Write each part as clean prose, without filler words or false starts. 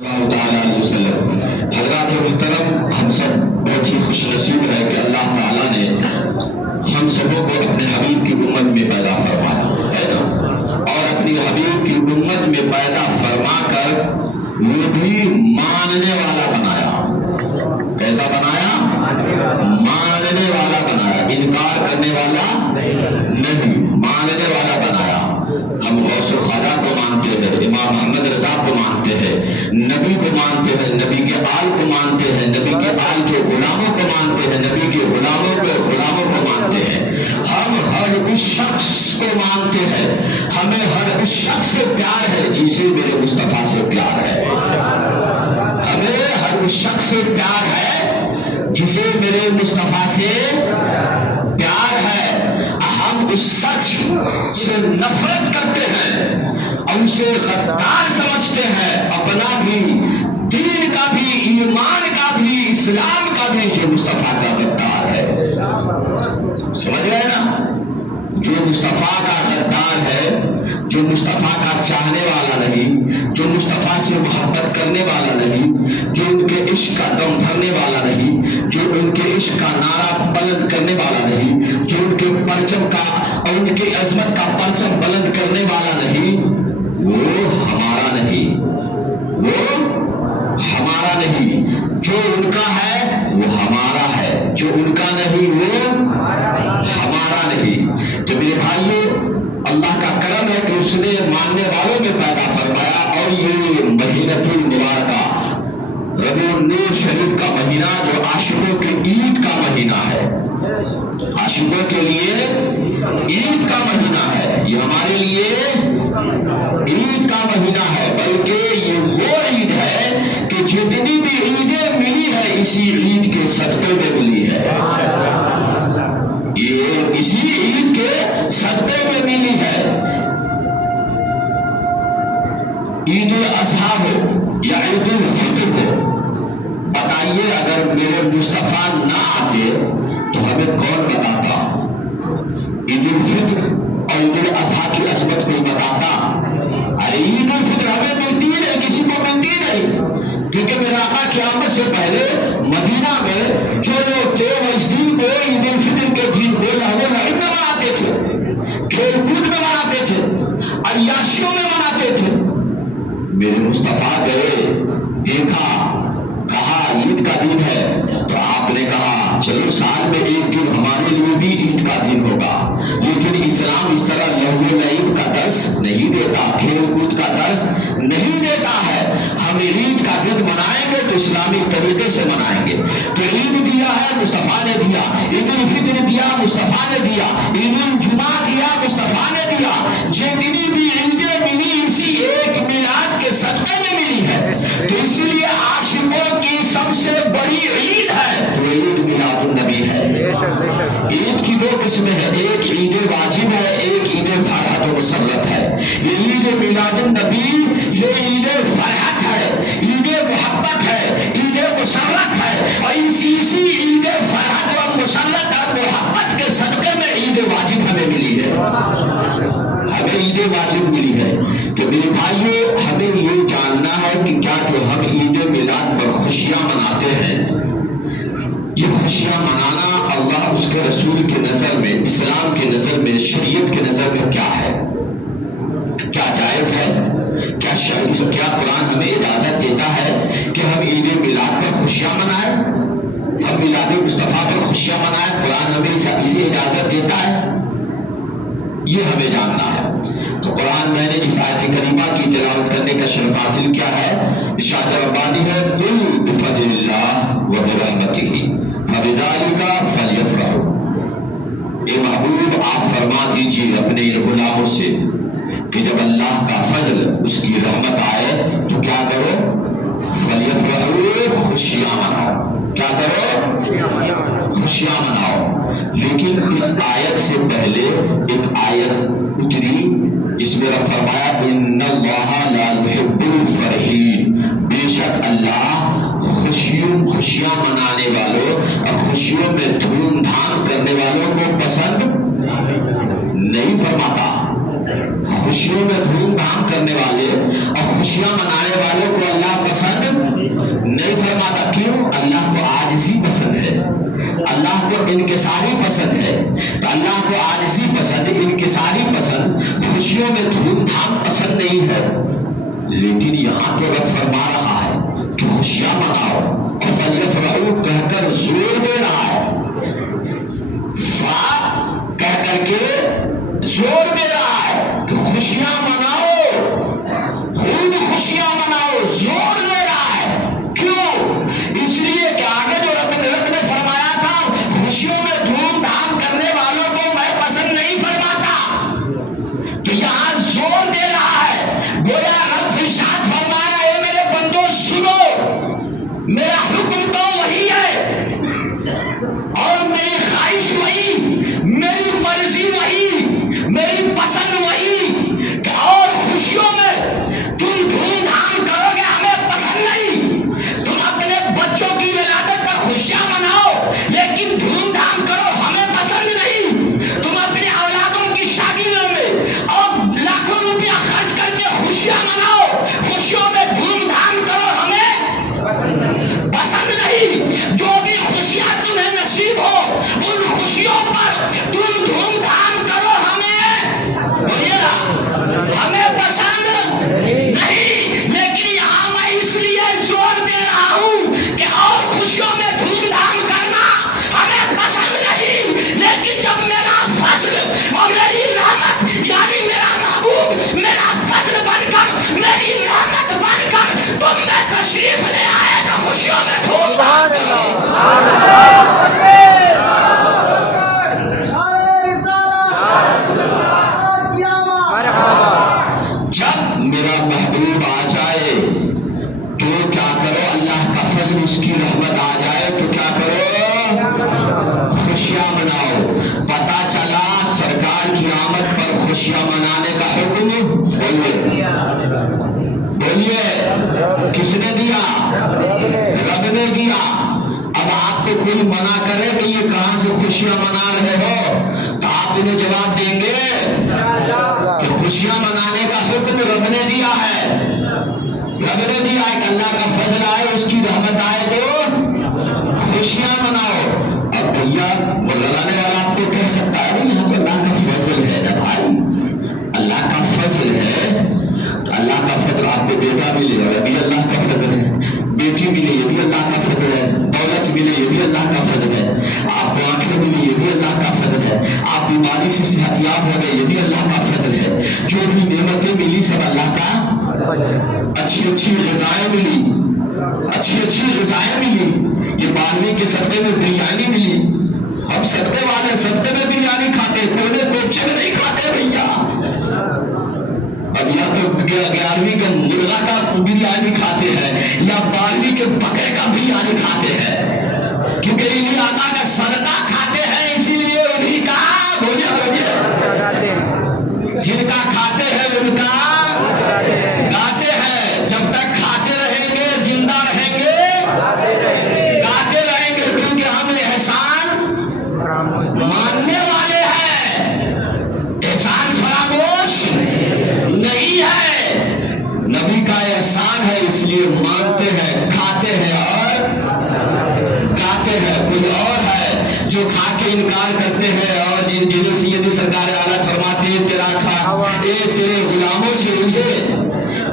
اللہ تعالیٰ علیہ وسلم۔ حضرات محترم، ہم سب بہت ہی خوش نصیب ہے کہ اللہ تعالیٰ نے ہم سبوں کو اپنے حبیب کی امت میں پیدا فرمایا ہے نا، اور اپنی حبیب کی امت میں پیدا فرما کر وہ بھی ماننے والا بنایا۔ کیسا بنایا؟ ماننے والا بنایا، انکار کرنے والا نہیں، ماننے والا بنایا۔ ہم غوث و خواجہ کو مانتے ہیں، امام محمد رضا کو مانتے ہیں، نبی کو مانتے ہیں، نبی کے آل کو مانتے ہیں، نبی کے آل کے غلاموں کو مانتے ہیں، نبی کے غلاموں کو مانتے ہیں۔ ہم ہر اس شخص کو مانتے ہیں، ہمیں ہر اس شخص سے پیار ہے جسے میرے مصطفیٰ سے پیار ہے۔ ہمیں ہر اس شخص سے پیار ہے جسے میرے مصطفیٰ سے پیار ہے۔ ہم اس شخص سے نفرت کرتے ہیں اور اسے غدار سمجھتے ہیں، اپنا بھی، دین کا بھی، ایمان کا بھی، اسلام کا بھی، جو مصطفیٰ کا غدار ہے۔ سمجھ رہے نا؟ جو مصطفیٰ کا غدار ہے، جو مصطفیٰ کا چاہنے والا نہیں، جو مصطفیٰ سے محبت کرنے والا نہیں، جو ان کے عشق کا دم بھرنے والا نہیں، جو ان کے عشق کا نعرہ بلند کرنے والا نہیں، جو ان کے پرچم کا اور ان کی عظمت کا پرچم بلند کرنے والا نہیں، وہ ہمارا نہیں، وہ ہمارا نہیں۔ جو ان کا ہے وہ ہمارا ہے، جو ان کا نہیں وہ ہمارا نہیں۔ تو میرے بھائیو، اللہ کا کرم ہے کہ اس نے ماننے والوں میں پیدا فرمایا، اور یہ مہینۃ المبارکہ ربیع النور شریف کا مہینہ جو عاشقوں کی عید کا مہینہ ہے، عاشقوں کے لیے عید کا مہینہ ہے، یہ ہمارے لیے عید کا مہینہ ہے، بلکہ یہ وہ عید ہے کہ جتنی بھی عیدیں ملی ہے اسی عید کے صدقے میں ملی ہے، یہ اسی عید کے صدقے میں ملی ہے۔ عید الاضحیٰ ہو یا عید الفطر ہو، بتائیے اگر میرے مصطفیٰ نہ آتے تو ہمیں کون بتاتا؟ عید الفطر اور عید الاضحیٰ کی عظمت کوئی بتاتا؟ ارے عید الفطر ہمیں ملتی نہیں، کسی کو ملتی نہیں، کیونکہ میرے آقا قیامت سے پہلے مدینہ میں جو لوگ تھے وہ اس دن کو، عید الفطر کے دن کو، لہو و لعب میں مناتے تھے، کھیل کود میں مناتے تھے، عیاشیوں میں مناتے تھے۔ میرے مصطفیٰ گئے، دیکھا، کہا عید کا دن ہے، تو آپ نے کہا چلو سال میں ایک دن ہمارے لیے بھی عید کا دن ہوگا، لیکن اسلام اس طرح لہو و لعب کا درس نہیں دیتا، کھیل کود کا درس نہیں دیتا ہے۔ ہم عید کا دن منائیں گے تو اسلامی طریقے سے منائیں گے۔ تو عید دیا ہے مصطفیٰ نے دیا، عید الفطر دیا مصطفیٰ نے دیا، عید الجمعہ دیا مصطفیٰ نے دیا، جتنی بھی عیدیں ملی اسی ایک میلاد کے صدقے میں ملی ہے۔ تو اس لیے عاشقوں کی سب سے بڑی عید ہے وہ عید میلاد النبی ہے۔ عید کی دو قسمیں ہیں، ایک عید واجب ہے، ایک عید فرحت و مسرت ہے۔ یہ عید میلاد النبی یہ عید فرحت ہے، عید محبت ہے، عید مسرت ہے، اور اسی عید فرحت و مسرت اور محبت کے صدقے میں عید واجب ہمیں ملی ہے، ہمیں عید واجب ملی ہے۔ تو میرے بھائیو، ہمیں یہ جاننا ہے کہ کیا جو ہم عید میلاد پر خوشیاں مناتے ہیں، یہ خوشیاں منانا اللہ اس کے رسول کے نظر میں، اسلام کے نظر میں، شریعت کے نظر میں کیا ہے؟ کیا جائز ہے؟ کیا قرآن ہمیں اجازت دیتا ہے کہ ہم عید میلاد پر خوشیاں منائیں، ہم میلاد مصطفیٰ پر خوشیاں منائیں؟ قرآن ہمیں اسے اجازت دیتا ہے؟ یہ ہمیں جاننا ہے۔ تو قرآن میں نے اس آیت کریمہ کی تلاوت کرنے کا شرف حاصل کیا ہے۔ ارشاد ربانی ہے، قل بفضل اللہ وبرحمتہ فبذلک فلیفرحوا۔ اے محبوب، آپ فرما دیجیے اپنے غلاموں سے کہ جب اللہ کا فضل، اس کی رحمت آئے تو کیا کرو؟ فلیفرحوا، خوشیاں مناؤ۔ کیا کرو؟ خوشیاں مناؤ۔ لیکن اس آیت سے پہلے ایک آیت اتری، اس میں فرمایا ان اللہ لا يحب الفرحین، بے شک اللہ خوشیاں منانے والوں اور خوشیوں میں دھوم دھام کرنے والوں کو پسند نہیں فرماتا۔ خوشیوں میں دھوم دھام کرنے والے اور خوشیاں منانے والوں کو اللہ پسند حکم میں تشریف لے آئے تو خوشیوں میں دھوم دھام جب میرا محبوب آ جائے تو کیا کرو، اللہ کا فضل اس کی رحمت آ جائے تو کیا کرو، خوشیاں مناؤ۔ پتا چلا سرکار کی آمد پر خوشیاں منانے کا حکم بولیے کس نے دیا؟ رب نے دیا۔ اب آپ کو کوئی منع کرے کہ یہ کہاں سے خوشیاں منا رہے ہو تو آپ انہیں جواب دیں گے کہ خوشیاں منانے کا حکم رب نے دیا ہے، رب نے دیا ہے کہ اللہ کا فضل آئے، اس کی رحمت آئے تو خوشیاں مناؤ۔ اب بھیا وہ لگانے والا آپ کو کہہ سکتا ہے یہاں تو اللہ کا فضل ہے نا بھائی، اللہ کا فضل ہے تو اللہ کا فضل، آپ کو بیٹا ملے یہ بھی اللہ کا فضل ہے، بیٹی ملے یہ بھی اللہ کا فضل ہے، دولت ملے یہ بھی اللہ کا فضل ہے، آپ کو آنکھیں ملی یہ بھی اللہ کا فضل ہے، آپ بیماری سے صحت یاب ہو گئے یہ بھی اللہ کا فضل ہے، جو بھی نعمتیں ملی سب اللہ کا، اچھی اچھی غذائیں ملی، اچھی اچھی غذائیں ملی، یہ 12ویں کے صدقے میں بریانی ملی، ہم صدقے والے صدقے میں بریانی کھاتے، کونے کوچے میں نہیں کھاتے بھیا۔ اب یا تو 11ویں کا مرغا کا بریانی کھاتے ہیں یا 12ویں کے بکرے کا بریانی کھاتے ہیں، کیونکہ انہیں آقا کا صدقہ کھاتے ہیں، اسی لیے انہیں کا بولیے جن کا کھاتے ہیں ان کا گاتے ہیں، جب تک کھاتے رہیں گے زندہ رہیں گے گاتے رہیں گے، کیونکہ ہم احسان ماننے والے ہیں، احسان فراموش نہیں ہے، نبی کا احسان ہے اس لیے مانتے ہیں، کھاتے ہیں اور گاتے ہیں۔ کوئی اور ہے جو کھا کے انکار کرتے ہیں اور جنہیں سید سرکار اعلیٰ فرماتے ہیں تیرا کھا اے تیرے غلاموں سے الجھے،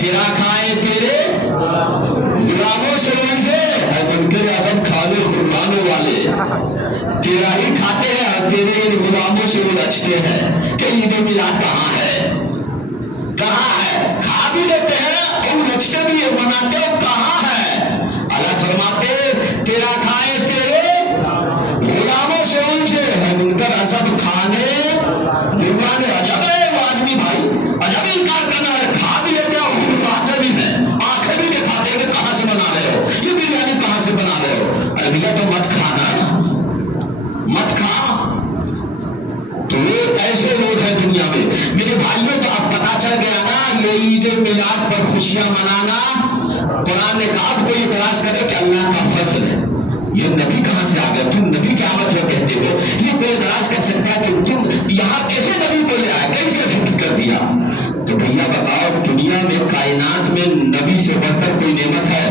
تیرا کھائے تیرے غلاموں سے الجھے، اے منکر اعظم کھانے قربانوں والے تیرا ہی کھاتے ہیں اور تیرے ان غلاموں سے الجھتے ہیں کہ عید میلاد کہاں ہے، کہاں ہے، کھا بھی لیتے ہیں اور الجھتے بھی ہے، مناتے ہو کہاں ہے؟ اللہ فرماتے تیرا کھائے تیرے غلاموں سے الجھے، ہے منکر اعظم کھانے قربانے، عجب ہے وہ آدمی بھائی، عجب انکار کرنا ہے، کھا بھی لیتے ہو کھاتے بھی ہیں، آنکھیں بھی دکھاتے ہیں کہ کہاں سے بنا رہے ہو، یہ بریانی کہاں سے بنا رہے ہو، ارے بھیا تو مت کھانا، مت کھا۔ تو یہ ایسے لوگ ہیں دنیا میں میرے بھائیوں، تو اب پتا چل گیا نا یہ عید میلاد پر خوشیاں منانا، قرآن نے کہا آپ کو یہ اعتراض کرے کہ اللہ کا فضل ہے، یہ نبی کہاں سے آ گیا، تم نبی کی آمد جو کہتے ہو، یہ کوئی اعتراض کر سکتا ہے کہ تم یہاں کیسے نبی کو لے آئے، کیسے فکر کر دیا؟ تو بھیا بتاؤ دنیا میں کائنات میں نبی سے بڑھ کر کوئی نعمت ہے؟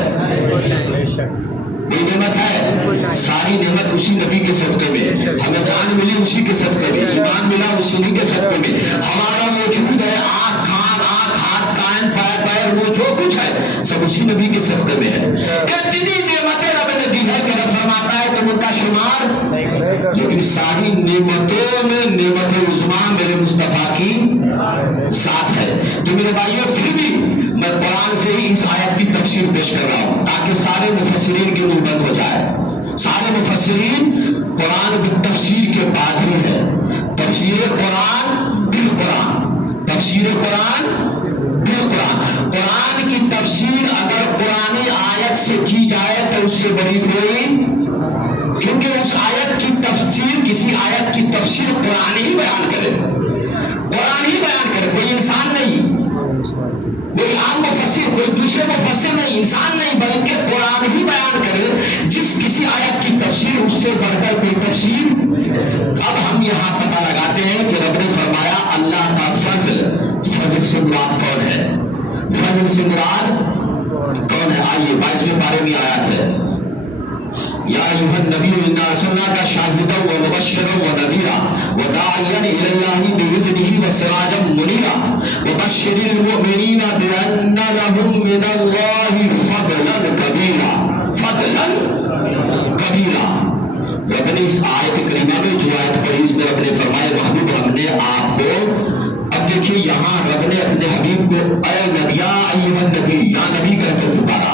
کوئی نعمت ہے؟ ساری نعمت اسی نبی کے صدقے میں، ہمیں جان ملی اسی کے صدقے میں، ایمان ملا اسی کے صدقے میں، ہمارا موجود ہے آنکھ کان آنکھ ہاتھ کان پیر وہ جو کچھ ہے سب اسی نبی کے صدقے میں ہے۔ اتنی نعمتیں رب نے دی ہے کہ رب فرماتا ہے تم ان کا شمار، لیکن ساری نعمتوں میں نعمت عظمیٰ میرے مصطفیٰ کی ساتھ ہے۔ تو میرے بھائیوں پھر بھی میں قرآن سے ہی اس آیت کی تفسیر پیش کر رہا ہوں تاکہ سارے مفسرین کی روح بند ہو جائے۔ سارے مفسرین قرآن بالتفسیر کے بعد ہی ہے، تفسیر قرآن بالقرآن، تفسیر قرآن بالقرآن، قرآن کی تفسیر اگر قرآنی آیت سے کی جائے تو اس سے بڑی کوئی، کیونکہ اس آیت کی تفسیر کسی آیت کی تفسیر قرآن ہی بیان کرے، قرآن ہی بیان کرے، کوئی انسان نہیں، کوئی عام مفسر، کوئی دوسرے مفسر نہیں، انسان نہیں، بلکہ قرآن ہی بیان کرے جس کسی آیت کی تفسیر اس سے بڑھ کر کوئی تفسیر۔ اب ہم یہاں پتہ لگاتے ہیں کہ رب نے فرمایا اللہ کا فضل، فضل سے مراد کون ہے؟ فضل سے مراد کون ہے؟ آئیے 22ویں پارے میں آیت ہے، یا ایھا النبی انا ارسلناک شاہدا و مبشرا و نذیرا و داعیا الی اللہ باذنہ و سراجا منیرا وبشر المؤمنین بان لهم من اللہ فضلا کبیرا، فضلا کبیرا۔ رب نے اس آیت کریمہ میں جو آیت پڑھی اس میں رب نے فرمایا محبوب ہم نے آپ کو، اب دیکھیے یہاں رب نے اپنے حبیب کو اے نبی یا ایھا النبی، یا نبی کہہ کر پکارا،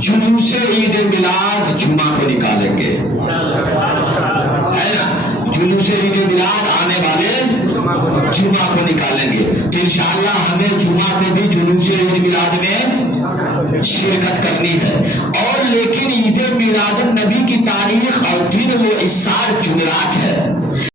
جلوس عید میلاد جمعہ کو نکالیں گے، ہے نا، جلوس عید میلاد آنے والے جمعہ کو نکالیں گے، تو انشاءاللہ ہمیں جمعہ کو بھی جلوس عید میلاد میں شرکت کرنی ہے۔ اور لیکن عید میلاد النبی کی تاریخ اور دن وہ اس سال جمعرات ہے۔